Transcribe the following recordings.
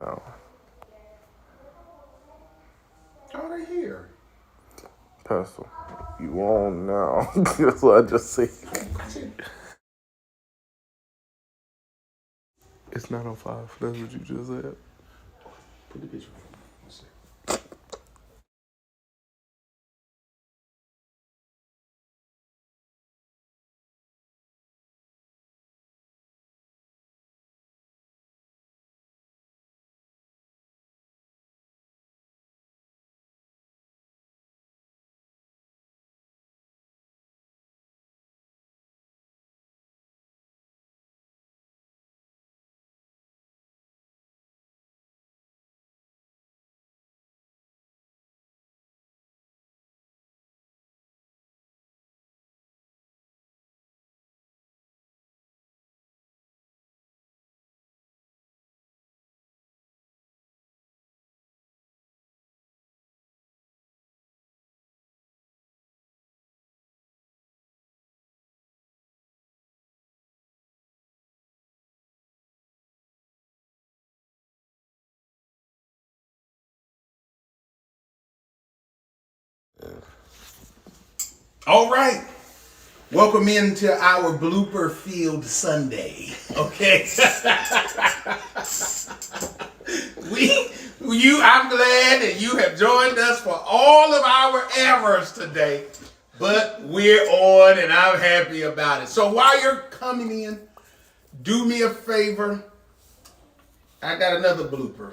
No. How are they here? Pastor, you on now. That's what I just said. It's 9:05. That's what you just said. Put the picture on. All right. Welcome into our blooper field Sunday. Okay. I'm glad that you have joined us for all of our errors today, but we're on and I'm happy about it. So while you're coming in, do me a favor. I got another blooper.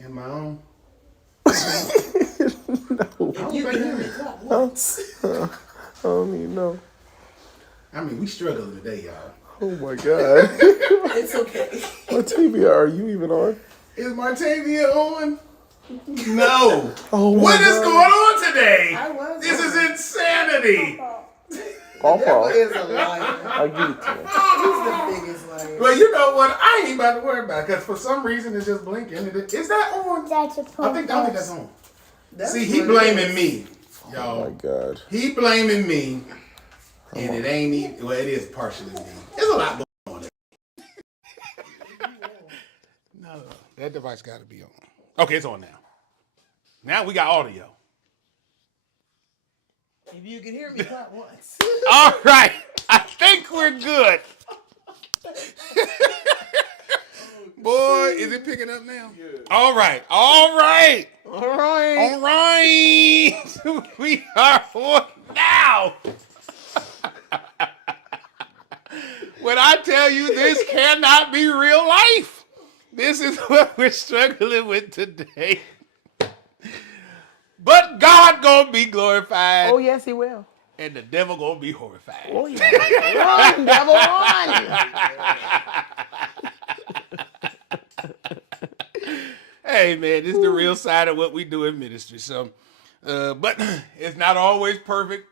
Am I on? No. You can hear me. I don't even know. I mean, we struggling today, y'all. Oh my God. It's okay. Latavia, are you even on? Is Martavia on? No. Oh my What is God. going on today? I was This on. is insanity. Devil Papa, is a liar. I give it to you. He's the biggest liar. Well, you know what? I ain't about to worry about it because for some reason it's just blinking. Is that on? I think that's on. That's See, he what it blaming is. me, Oh y'all. my God. He blaming me, and it ain't even. Well, it is partially me. There's a lot going on there. No, that device got to be on. Okay, it's on now. Now we got audio. If you can hear me, clap once. All right, I think we're good. Boy, is it picking up now? Yeah. All right. All right. We are on now. When I tell you this cannot be real life, this is what we're struggling with today. But God gonna be glorified. Oh, yes, he will. And the devil gonna be horrified. Oh, yeah. Run, devil, run. Hey, man, this is the real side of what we do in ministry. So, but it's not always perfect,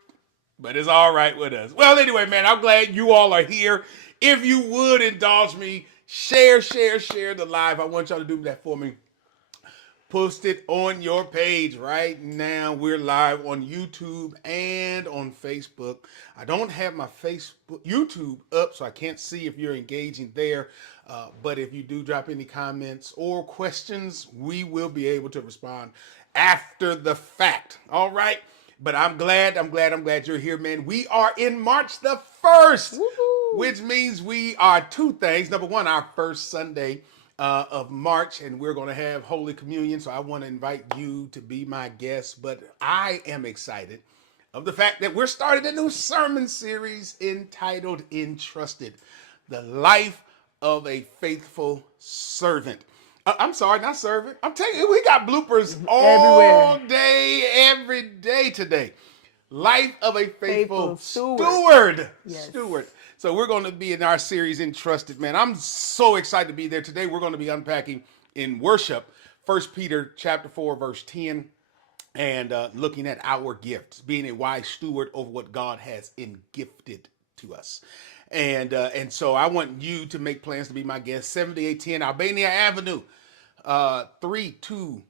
but it's all right with us. Well, anyway, man, I'm glad you all are here. If you would indulge me, share the live. I want y'all to do that for me. Post it on your page right now. We're live on YouTube and on Facebook. I don't have my YouTube up, so I can't see if you're engaging there. But if you do drop any comments or questions, we will be able to respond after the fact. All right. But I'm glad you're here, man. We are in March the 1st, which means we are two things. Number one, our first Sunday of March, and we're going to have Holy Communion. So I want to invite you to be my guest. But I am excited of the fact that we're starting a new sermon series entitled Entrusted, the life of a faithful servant. I'm sorry, not servant. I'm telling you, we got bloopers all day, every day today. Life of a faithful steward. Yes. Steward. So we're going to be in our series Entrusted, man. I'm so excited to be there today. We're going to be unpacking in worship 1 Peter chapter 4, verse 10, and looking at our gifts, being a wise steward over what God has gifted to us. And so I want you to make plans to be my guest. 7810 Albania Avenue, 320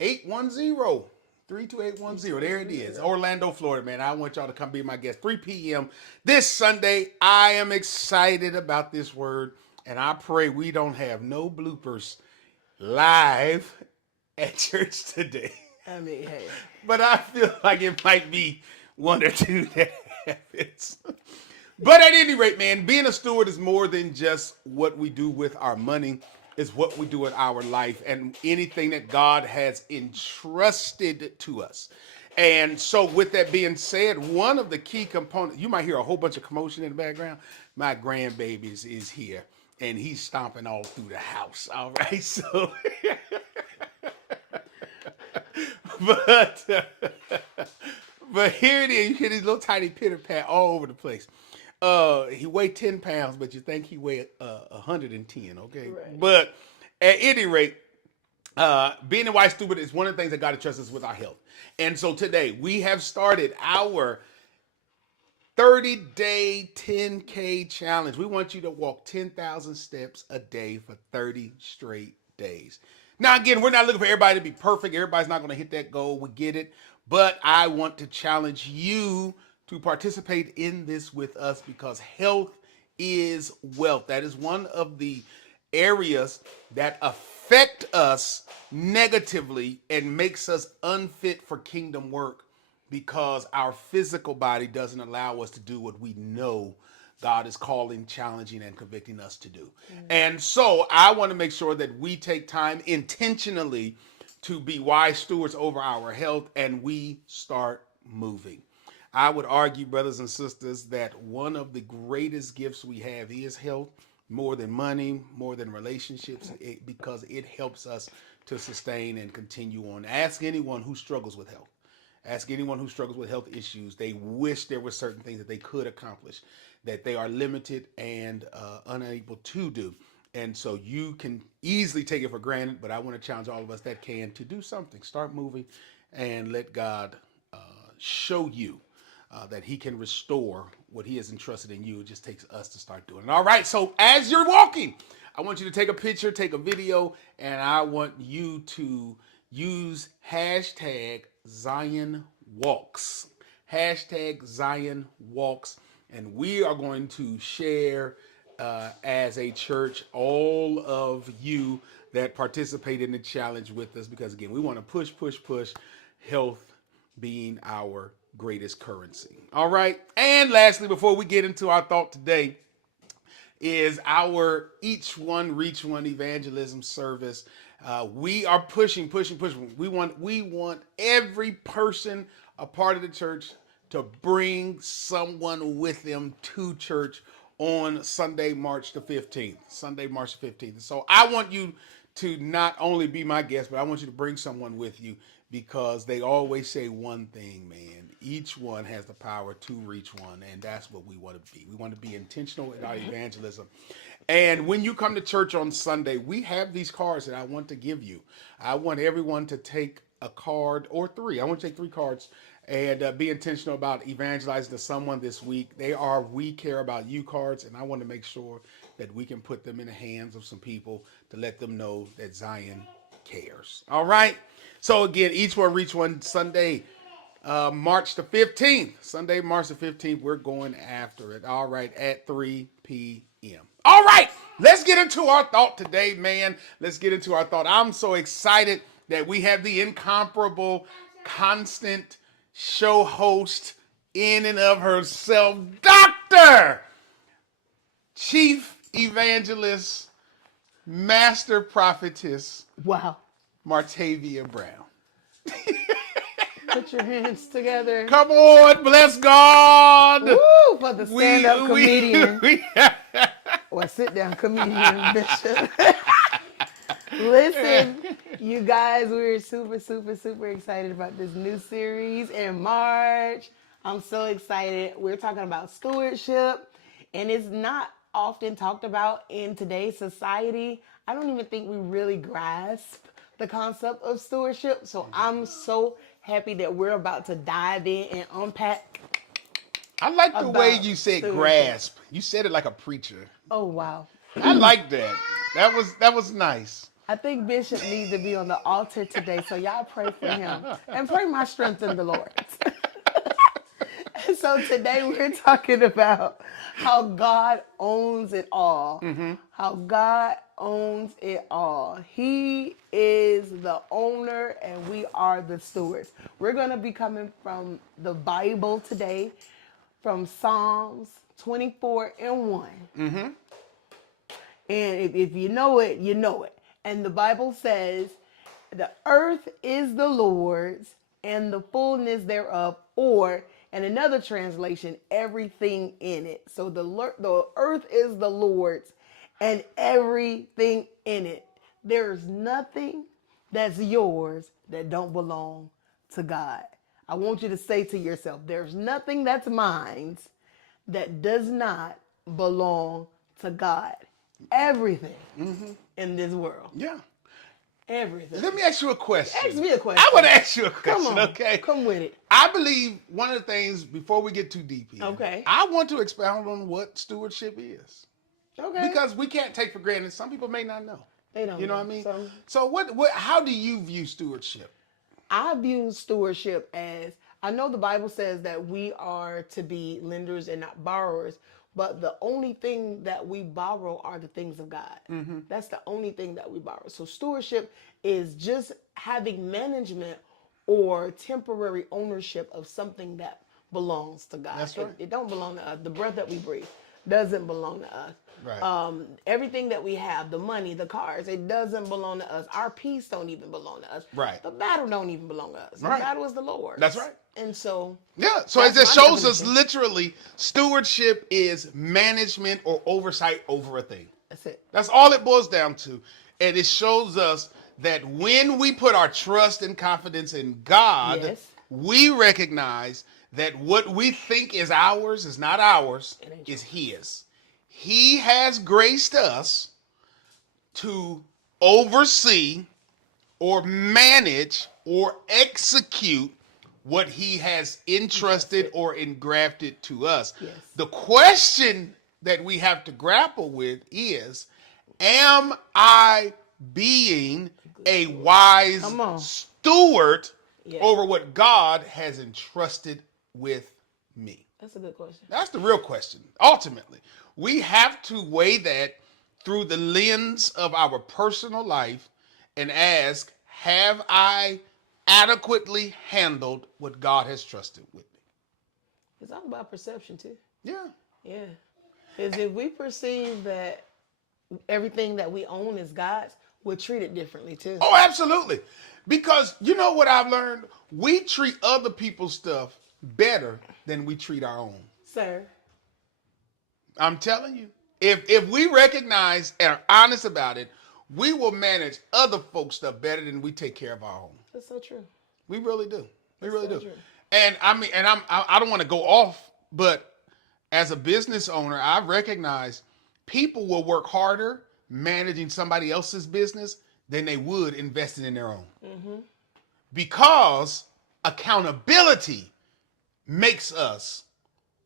810. 32810. There it is. Orlando, Florida, man. I want y'all to come be my guest. 3 p.m. this Sunday. I am excited about this word, and I pray we don't have no bloopers live at church today. I mean, hey. But I feel like it might be one or two that happens. But at any rate, man, being a steward is more than just what we do with our money. It's what we do in our life and anything that God has entrusted to us. And so with that being said, one of the key components, you might hear a whole bunch of commotion in the background. My grandbabies is here and he's stomping all through the house. All right. So, but, but here it is. You hear these little tiny pitter pat all over the place. He weighed 10 pounds, but you think he weighed 110, okay? Right. But at any rate, being a wise steward is one of the things that God entrusts us with our health. And so today we have started our 30-day 10K challenge. We want you to walk 10,000 steps a day for 30 straight days. Now, again, we're not looking for everybody to be perfect. Everybody's not going to hit that goal. We get it. But I want to challenge you to participate in this with us because health is wealth. That is one of the areas that affect us negatively and makes us unfit for kingdom work because our physical body doesn't allow us to do what we know God is calling, challenging, and convicting us to do. And so I want to make sure that we take time intentionally to be wise stewards over our health and we start moving. I would argue, brothers and sisters, that one of the greatest gifts we have is health, more than money, more than relationships, because it helps us to sustain and continue on. Ask anyone who struggles with health. Ask anyone who struggles with health issues. They wish there were certain things that they could accomplish, that they are limited and unable to do. And so you can easily take it for granted, but I want to challenge all of us that can to do something. Start moving and let God show you that he can restore what he has entrusted in you. It just takes us to start doing it. All right, so as you're walking, I want you to take a picture, take a video, and I want you to use hashtag Zion Walks. Hashtag Zion Walks. And we are going to share as a church all of you that participate in the challenge with us because, again, we want to push health being our greatest currency. All right. And lastly, before we get into our thought today, is our Each One Reach One evangelism service. We are pushing. We want every person a part of the church to bring someone with them to church on Sunday, March the 15th. So I want you to not only be my guest, but I want you to bring someone with you because they always say one thing, man. Each one has the power to reach one, and that's what we want to be. We want to be intentional in our evangelism. And when you come to church on Sunday, we have these cards that I want to give you. I want everyone to take a card or three. I want to take 3 cards and be intentional about evangelizing to someone this week. They are We Care About You cards, and I want to make sure that we can put them in the hands of some people to let them know that Zion cares. All right? So again, Each One Reach One, Sunday, March the 15th. Sunday, March the 15th, we're going after it. All right, at 3 p.m. All right, let's get into our thought today, man. Let's get into our thought. I'm so excited that we have the incomparable, constant show host in and of herself, Dr. Chief Evangelist, Master Prophetess, Wow. Martavia Brown. Put your hands together. Come on, bless God. Woo, for the stand-up comedian. Or sit-down comedian, Bishop. Listen, you guys, we're super excited about this new series in March. I'm so excited. We're talking about stewardship, and it's not often talked about in today's society. I don't even think we really grasp the concept of stewardship. So I'm so happy that we're about to dive in and unpack. I like the way you said grasp. You said it like a preacher. Oh, wow. I like that. That was nice. I think Bishop needs to be on the altar today, so y'all pray for him and pray my strength in the Lord. So today we're talking about how God owns it all. How God owns it all. He is the owner and we are the stewards. We're going to be coming from the Bible today, from Psalms 24 and 1. And if you know it, you know it. And the Bible says, the earth is the Lord's and the fullness thereof, or in another translation, everything in it. So the earth is the Lord's and everything in it. There's nothing that's yours that don't belong to God. I want you to say to yourself, there's nothing that's mine that does not belong to God. Everything in this world. Yeah. Everything. Let me ask you a question. Ask me a question. I want to ask you a question, Come on. okay? Come with it. I believe one of the things, before we get too deep here, Okay. I want to expound on what stewardship is. Okay. Because we can't take for granted. Some people may not know. They don't You know know. what I mean? So what how do you view stewardship? I view stewardship as, I know the Bible says that we are to be lenders and not borrowers, but the only thing that we borrow are the things of God. That's the only thing that we borrow. So stewardship is just having management or temporary ownership of something that belongs to God. That's right. It don't belong to us. The breath that we breathe doesn't belong to us. Right. Everything that we have, the money, the cars, it doesn't belong to us. Our peace don't even belong to us. Right. The battle don't even belong to us. The Right. battle is the Lord. That's right. And so, Yeah, so that's it my shows us definition. literally stewardship is management or oversight over a thing. That's it. That's all it boils down to. And it shows us that when we put our trust and confidence in God, Yes. we recognize that what we think is ours is not ours, ain't is His. He has graced us to oversee or manage or execute what He has entrusted or engrafted to us. Yes. The question that we have to grapple with is, am I being a wise Come on. steward Yeah. over what God has entrusted with me? That's a good question. That's the real question. Ultimately, we have to weigh that through the lens of our personal life and ask, have I adequately handled what God has trusted with me? It's all about perception too. Yeah. Yeah. Because if we perceive that everything that we own is God's, we'll treat it differently too. Oh, absolutely. Because you know what I've learned? We treat other people's stuff better than we treat our own. Sir. I'm telling you. If we recognize and are honest about it, we will manage other folks' stuff better than we take care of our own. That's so true. We really do. We really so do. true. And I mean, and I don't want to go off, but as a business owner, I recognize people will work harder managing somebody else's business than they would investing in their own. Because accountability makes us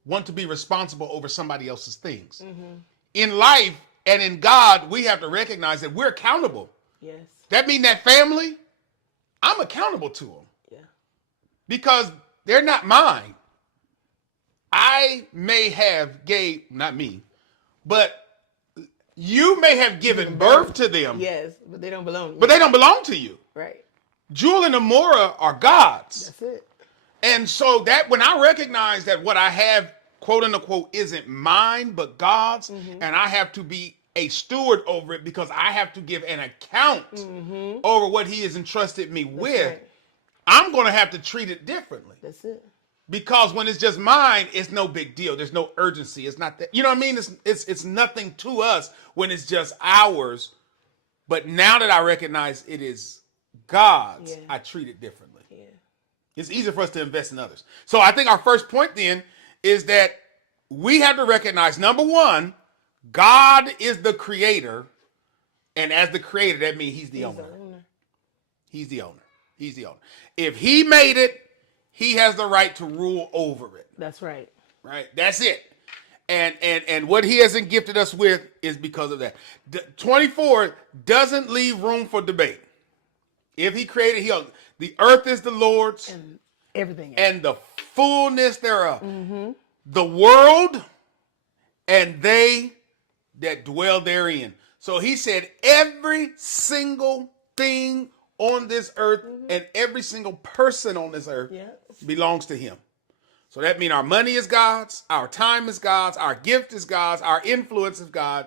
want to be responsible over somebody else's things. In life and in God, we have to recognize that we're accountable. Yes. That means that family, I'm accountable to them Yeah. because they're not mine. I may have not me, but you may have given birth to them, Yes, but they don't belong to but me. they don't belong to you. Right. Jewel and Amora are God's. That's it. And so that when I recognize that what I have, quote unquote, isn't mine, but God's, and I have to be a steward over it because I have to give an account over what He has entrusted me with, right. I'm going to have to treat it differently. That's it. Because when it's just mine, it's no big deal. There's no urgency. It's not that, you know what I mean? It's nothing to us when it's just ours. But now that I recognize it is God's, Yeah. I treat it differently. Yeah. It's easier for us to invest in others. So I think our first point then is that we have to recognize, number one, God is the creator. And as the creator, that means He's the owner. He's the owner. He's the owner. If He made it, He has the right to rule over it. That's right. Right? That's it. And what he hasn't gifted us with is because of that. 24 doesn't leave room for debate. If he created, the earth is the Lord's And everything else. and the fullness thereof. The world and they that dwell therein. So he said every single thing on this earth and every single person on this earth belongs to him. So that means our money is God's, our time is God's, our gift is God's, our influence is God,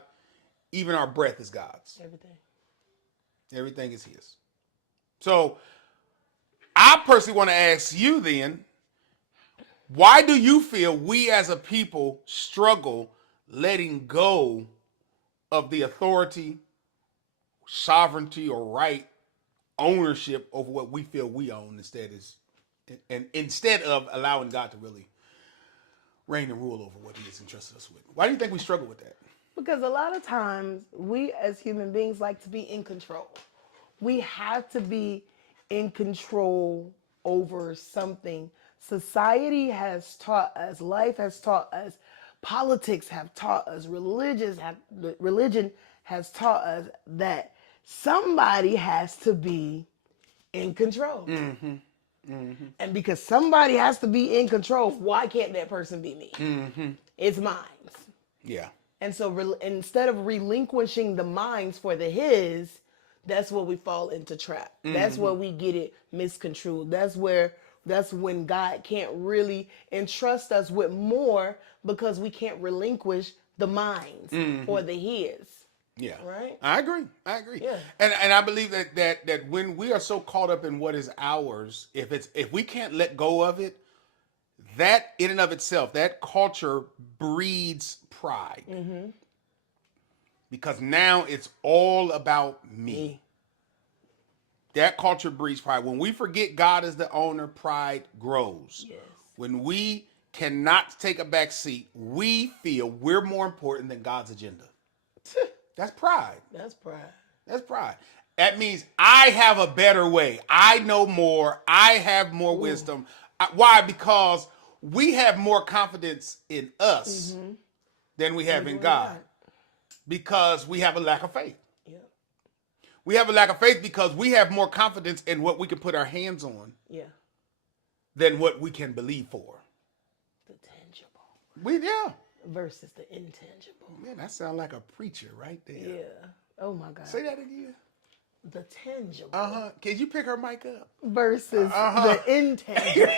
even our breath is God's. Everything is his. So I personally want to ask you then, why do you feel we as a people struggle letting go of the authority, sovereignty, or right ownership over what we feel we own instead of allowing God to really reign and rule over what he has entrusted us with? Why do you think we struggle with that? Because a lot of times we as human beings like to be in control. We have to be in control over something. Society has taught us, life has taught us, politics have taught us, religion has taught us that somebody has to be in control. And because somebody has to be in control, why can't that person be me? It's mine. Yeah. And so instead of relinquishing the minds for the his, that's where we fall into trap. That's where we get it misconstrued. That's when God can't really entrust us with more because we can't relinquish the minds for the his. Yeah. Right? I agree. Yeah. And I believe that when we are so caught up in what is ours, if we can't let go of it, that in and of itself, that culture breeds pride. Because now it's all about me. That culture breeds pride. When we forget God is the owner, pride grows. Yes. When we cannot take a back seat, we feel we're more important than God's agenda. That's pride. That's pride. That's pride. That means I have a better way. I know more. I have more wisdom. Why? Because we have more confidence in us than we have in God. Because we have a lack of faith. Yeah. We have a lack of faith because we have more confidence in what we can put our hands on than what we can believe for. The tangible. Versus the intangible. Man, that sounds like a preacher right there. Yeah. Oh my God. Say that again. The tangible. Can you pick her mic up? Versus the intangible.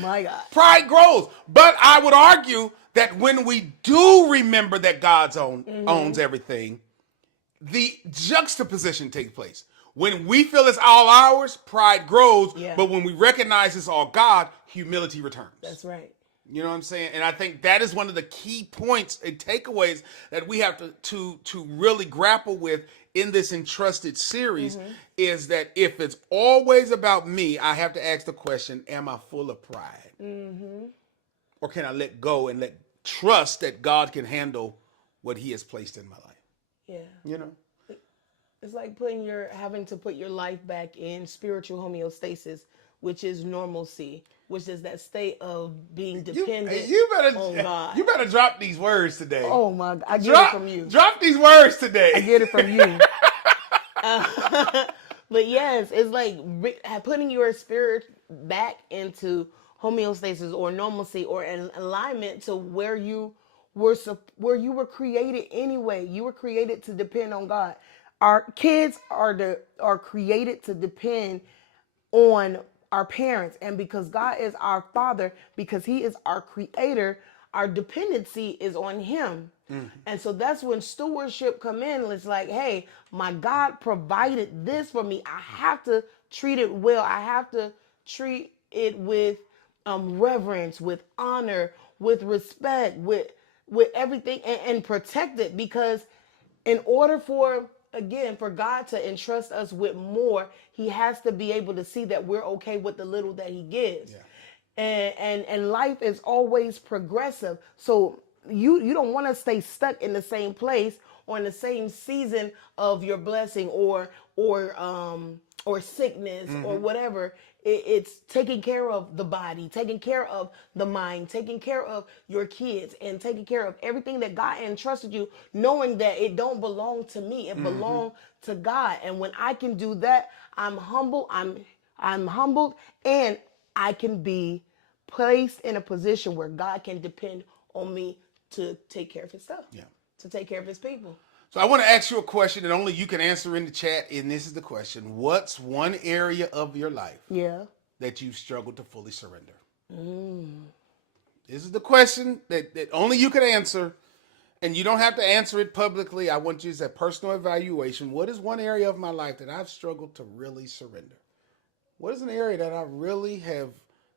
My God. Pride grows. But I would argue that when we do remember that God owns everything, the juxtaposition takes place. When we feel it's all ours, pride grows. Yeah. But when we recognize it's all God, humility returns. That's right. You know what I'm saying? And I think that is one of the key points and takeaways that we have to really grapple with in this entrusted series is that if it's always about me, I have to ask the question, am I full of pride? Or can I let go and trust that God can handle what he has placed in my life? Yeah. You know? It's like having to put your life back in spiritual homeostasis, which is normalcy, which is that state of being dependent on God. You better drop these words today. Oh my God. I get it from you. Drop these words today. I get it from you. But yes, it's like putting your spirit back into homeostasis or normalcy or an alignment to where you were created anyway. You were created to depend on God. Our kids are created to depend on our parents, and because God is our father, because he is our creator, our dependency is on him. And so that's when stewardship come in. It's like, hey, my God provided this for me. I have to treat it well. I have to treat it with reverence, with honor, with respect, with everything, and protect it, because in order for God to entrust us with more, he has to be able to see that we're okay with the little that he gives. And life is always progressive. So you don't want to stay stuck in the same place or in the same season of your blessing or or sickness or whatever. It's taking care of the body, taking care of the mind, taking care of your kids, and taking care of everything that God entrusted you, knowing that it don't belong to me, it belongs to God. And when I can do that, I'm humble. I'm humbled, and I can be placed in a position where God can depend on me to take care of His stuff. Yeah. To take care of His people. So I want to ask you a question that only you can answer in the chat, and this is the question. What's one area of your life that you've struggled to fully surrender? This is the question that only you can answer, and you don't have to answer it publicly. I want you to say personal evaluation. What is one area of my life that I've struggled to really surrender? What is an area that I really have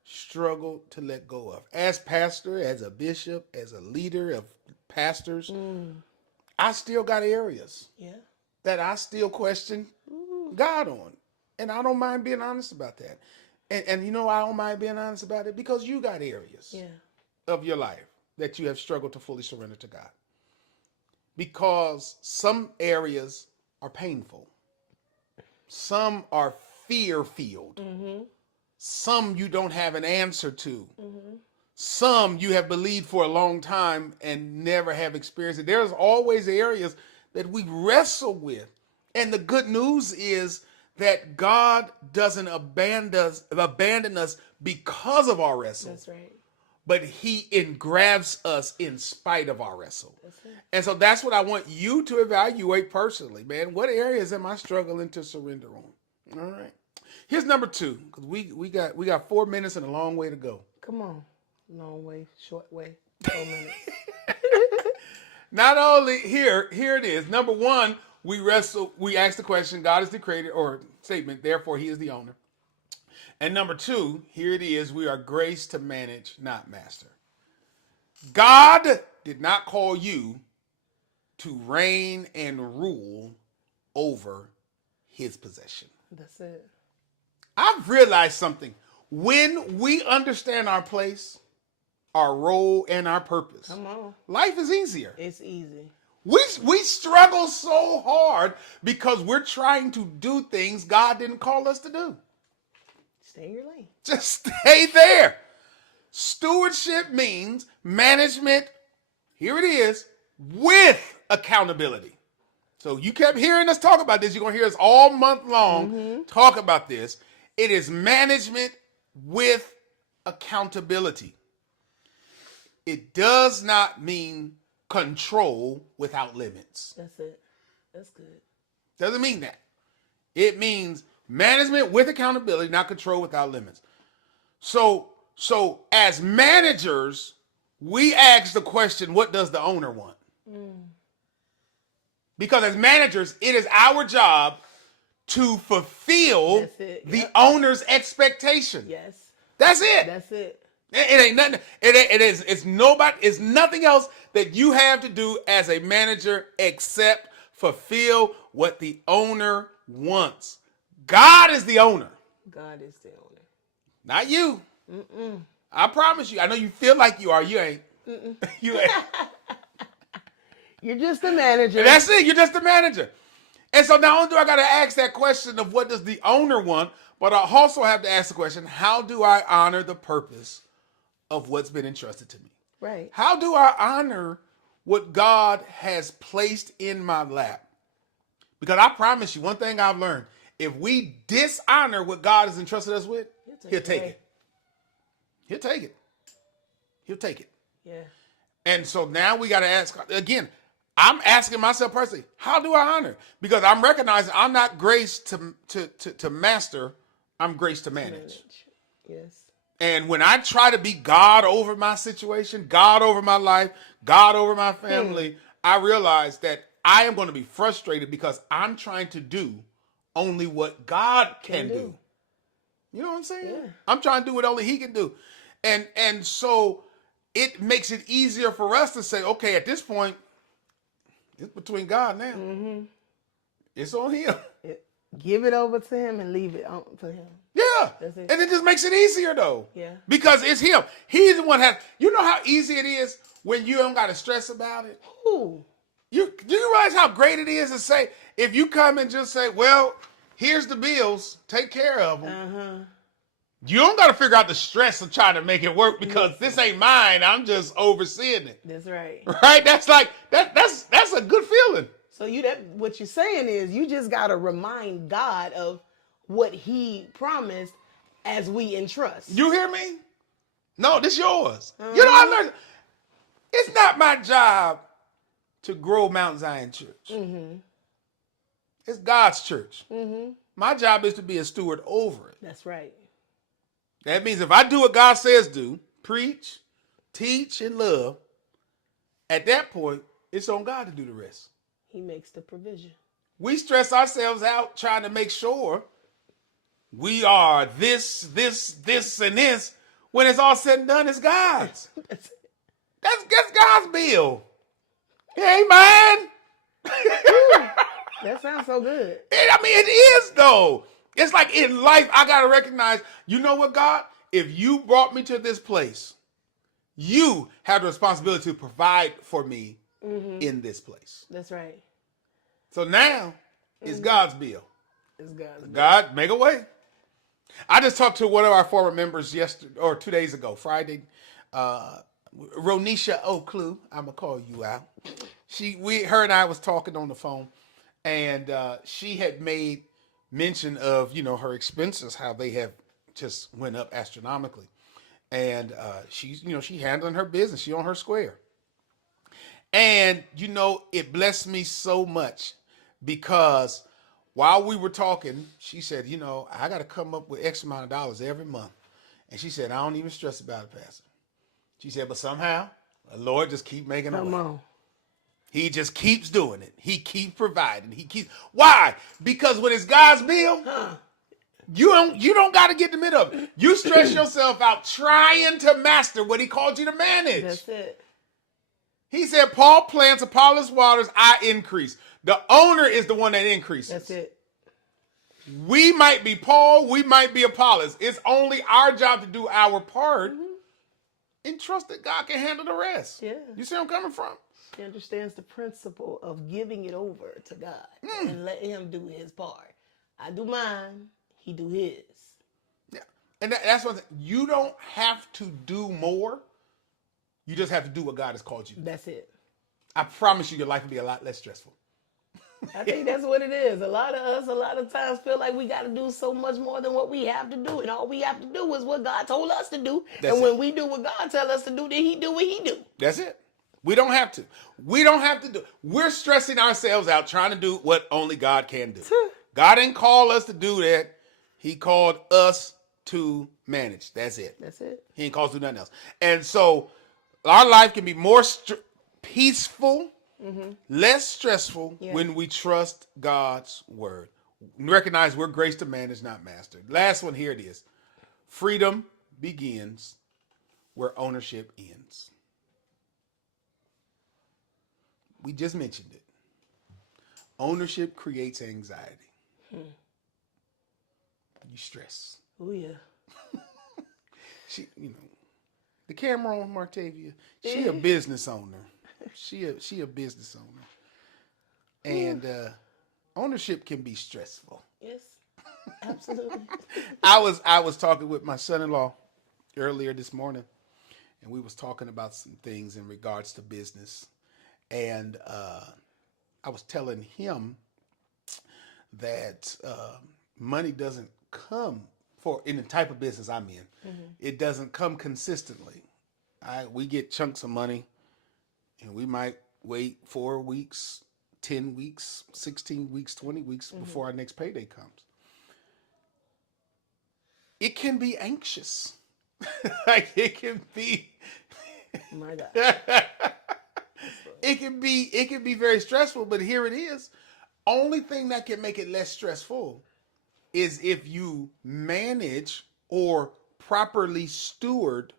struggled to let go of? As pastor, as a bishop, as a leader of pastors, I still got areas that I still question God on. And I don't mind being honest about that. And you know I don't mind being honest about it? Because you got areas of your life that you have struggled to fully surrender to God. Because some areas are painful. Some are fear-filled. Some you don't have an answer to. Some you have believed for a long time and never have experienced it. There's always areas that we wrestle with. And the good news is that God doesn't abandon us because of our wrestle. That's right. But He grabs us in spite of our wrestle. And so that's what I want you to evaluate personally, man. What areas am I struggling to surrender on? All right. Here's number 2, because we got 4 minutes and a long way to go. Come on. Long way, short way, 4 minutes. Not only here it is. Number 1, we ask the question, God is the creator, or statement, therefore He is the owner. And number 2, here it is, we are graced to manage, not master. God did not call you to reign and rule over His possession. That's it. I've realized something. When we understand our place, our role, and our purpose, Come on. life is easier. It's easy. We struggle so hard because we're trying to do things God didn't call us to do. Stay in your lane. Just stay there. Stewardship means management, here it is, with accountability. So you kept hearing us talk about this. You're going to hear us all month long talk about this. It is management with accountability. It does not mean control without limits. That's it. That's good. Doesn't mean that. It means management with accountability, not control without limits. So as managers, we ask the question, what does the owner want? Because as managers, it is our job to fulfill the owner's expectation. Yes. That's it. That's it. It ain't nothing. It's nothing else that you have to do as a manager except fulfill what the owner wants. God is the owner. God is the owner. Not you. I promise you. I know you feel like you are. You ain't. You ain't. You're just a manager. That's it. You're just a manager. And so not only do I got to ask that question of what does the owner want, but I also have to ask the question, how do I honor the purpose of what's been entrusted to me? Right. How do I honor what God has placed in my lap? Because I promise you, one thing I've learned, if we dishonor what God has entrusted us with, He'll take it. He'll take it. He'll take it. Yeah. And so now we got to ask, again, I'm asking myself personally, how do I honor? Because I'm recognizing I'm not graced to master, I'm graced to manage. Yes. And when I try to be God over my situation, God over my life, God over my family, I realize that I am going to be frustrated because I'm trying to do only what God can do. You know what I'm saying? Yeah. I'm trying to do what only He can do. And so it makes it easier for us to say, okay, at this point, it's between God now. It's on Him. Give it over to Him and leave it on to Him. Yeah. That's it. And it just makes it easier though. Yeah. Because it's Him. He's the one you know how easy it is when you don't got to stress about it? Ooh. Do you realize how great it is to say, if you come and just say, well, Here's the bills. Take care of them. Uh-huh. You don't got to figure out the stress of trying to make it work because this ain't mine. I'm just overseeing it. That's right. Right? That's like that's a good feeling. So what you're saying is you just gotta remind God of what He promised as we entrust. You hear me? No, this yours. You know, I learned it's not my job to grow Mount Zion Church. Mm-hmm. It's God's church. Mm-hmm. My job is to be a steward over it. That's right. That means if I do what God says do, preach, teach, and love, at that point, it's on God to do the rest. He makes the provision. We stress ourselves out trying to make sure we are this, and this. When it's all said and done, it's God's. That's God's bill. It ain't mine. That sounds so good. It is though. It's like in life, I gotta recognize, you know what, God? If you brought me to this place, you have the responsibility to provide for me in this place. That's right. So now it's God's bill. It's God's bill. God, make a way. I just talked to one of our former members yesterday or 2 days ago, Friday. Ronisha Oklu, I'm gonna call you out. Her and I was talking on the phone, and she had made mention of her expenses, how they have just went up astronomically, and she's she handling her business, she on her square, and it blessed me so much because while we were talking, she said, I got to come up with X amount of dollars every month, and she said, I don't even stress about it, Pastor. She said, but somehow the Lord just keep making a way. Come on. He just keeps doing it. He keeps providing. Why? Because when it's God's bill, you don't got to get in the middle of it. You stress yourself out trying to master what He called you to manage. That's it. He said, Paul plants, Apollos waters, I increase. The owner is the one that increases. That's it. We might be Paul, we might be Apollos. It's only our job to do our part and trust that God can handle the rest. Yeah. You see where I'm coming from? He understands the principle of giving it over to God and letting Him do His part. I do mine, He do His. Yeah, and that's one thing. You don't have to do more. You just have to do what God has called you to do. That's it. I promise you, your life will be a lot less stressful. I think that's what it is. A lot of us, a lot of times feel like we got to do so much more than what we have to do. And all we have to do is what God told us to do. When we do what God tells us to do, then He do what He do. That's it. We don't have to. We don't have to do. We're stressing ourselves out trying to do what only God can do. God didn't call us to do that. He called us to manage. That's it. That's it. He ain't called us to do nothing else. And so our life can be more peaceful, less stressful when we trust God's word. Recognize we're grace to manage, not master. Last one, here it is. Freedom begins where ownership ends. We just mentioned it. Ownership creates anxiety. You stress. Oh yeah. The camera on Martavia. She a business owner. She a business owner. And ownership can be stressful. Yes. Absolutely. I was talking with my son-in-law earlier this morning, and we was talking about some things in regards to business. And I was telling him that money doesn't come in the type of business I'm in. It doesn't come consistently. We get chunks of money, and we might wait 4 weeks, 10 weeks, 16 weeks, 20 weeks before our next payday comes. It can be anxious. Like it can be. My God. It can be very stressful, but here it is. Only thing that can make it less stressful is if you manage or properly steward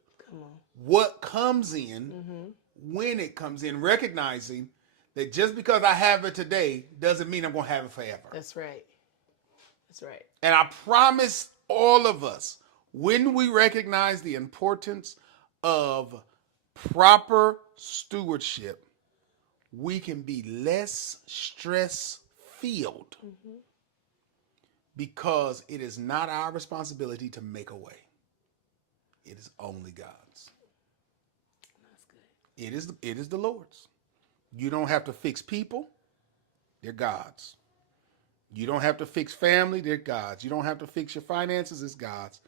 what comes in when it comes in, recognizing that just because I have it today doesn't mean I'm going to have it forever. That's right. That's right. And I promise all of us, when we recognize the importance of proper stewardship, we can be less stress-filled because it is not our responsibility to make a way. It is only God's. That's good. It is the Lord's. You don't have to fix people. They're God's. You don't have to fix family. They're God's. You don't have to fix your finances. It's God's.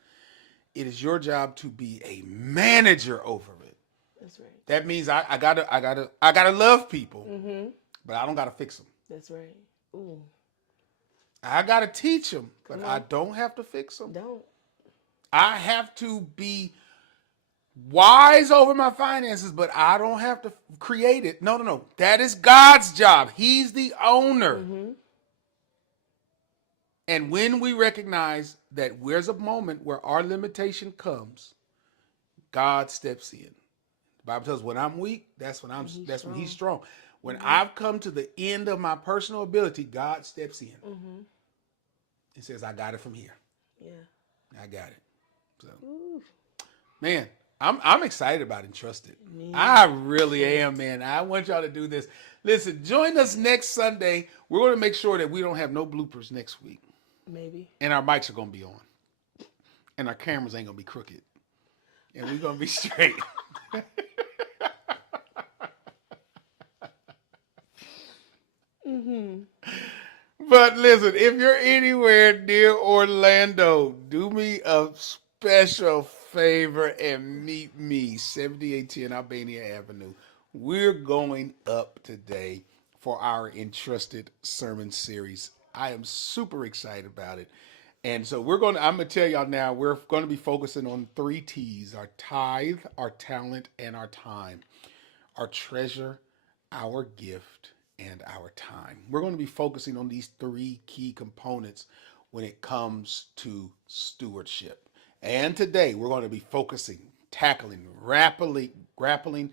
It is your job to be a manager over it. That's right. That means I gotta love people, but I don't gotta fix them. That's right. Ooh. I gotta teach them, but I don't have to fix them. Don't. I have to be wise over my finances, but I don't have to create it. No. That is God's job. He's the owner. And when we recognize that there's a moment where our limitation comes, God steps in. The Bible tells us when I'm weak, that's when when He's strong. When I've come to the end of my personal ability, God steps in. He says, I got it from here. Yeah. I got it. So, Ooh. man, I'm excited about Entrusted. I really am, man. I want y'all to do this. Listen, join us next Sunday. We're going to make sure that we don't have no bloopers next week. Maybe. And our mics are going to be on. And our cameras ain't going to be crooked. And we're going to be straight. But listen, if you're anywhere near Orlando, do me a special favor and meet me, 7810 Albania Avenue. We're going up today for our Entrusted Sermon Series. I am super excited about it. And so I'm going to tell y'all now, we're going to be focusing on 3 T's: our tithe, our talent, and our time. Our treasure, our gift, and our time. We're going to be focusing on these 3 key components when it comes to stewardship. And today we're going to be tackling, wrapping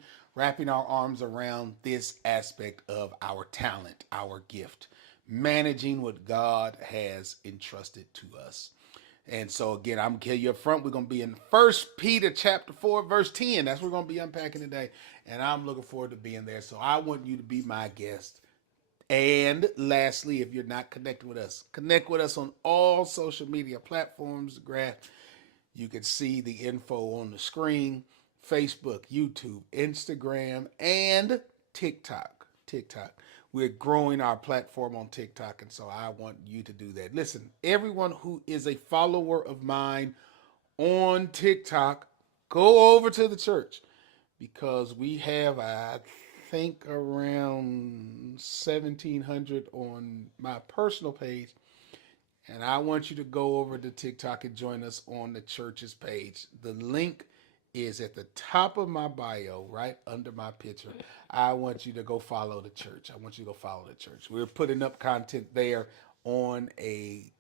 our arms around this aspect of our talent, our gift, managing what God has entrusted to us. And so again, I'm going to tell you up front, we're going to be in 1 Peter chapter 4, verse 10. That's what we're going to be unpacking today. And I'm looking forward to being there. So I want you to be my guest. And lastly, if you're not connected with us, connect with us on all social media platforms. You can see the info on the screen: Facebook, YouTube, Instagram, and TikTok. We're growing our platform on TikTok, and so I want you to do that. Listen, everyone who is a follower of mine on TikTok, go over to the church, because we have, I think, around 1,700 on my personal page. And I want you to go over to TikTok and join us on the church's page. The link is at the top of my bio, right under my picture. I want you to go follow the church. We're putting up content there on a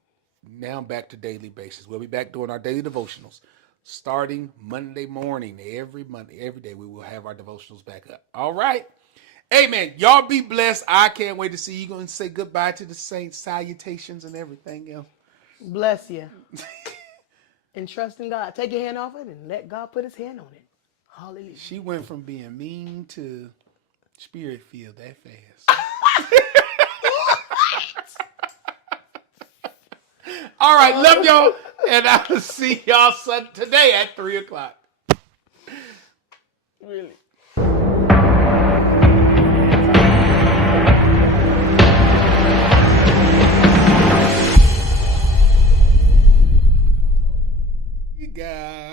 now back to daily basis. We'll be back doing our daily devotionals starting Monday morning. Every day we will have our devotionals back up. All right. Amen. Y'all be blessed. I can't wait to see you. Going to say goodbye to the saints, salutations, and everything else. Bless you. And trust in God. Take your hand off it and let God put His hand on it. Hallelujah. She went from being mean to spirit-filled that fast. All right. Love y'all. And I'll see y'all today at 3:00. Really? You guys.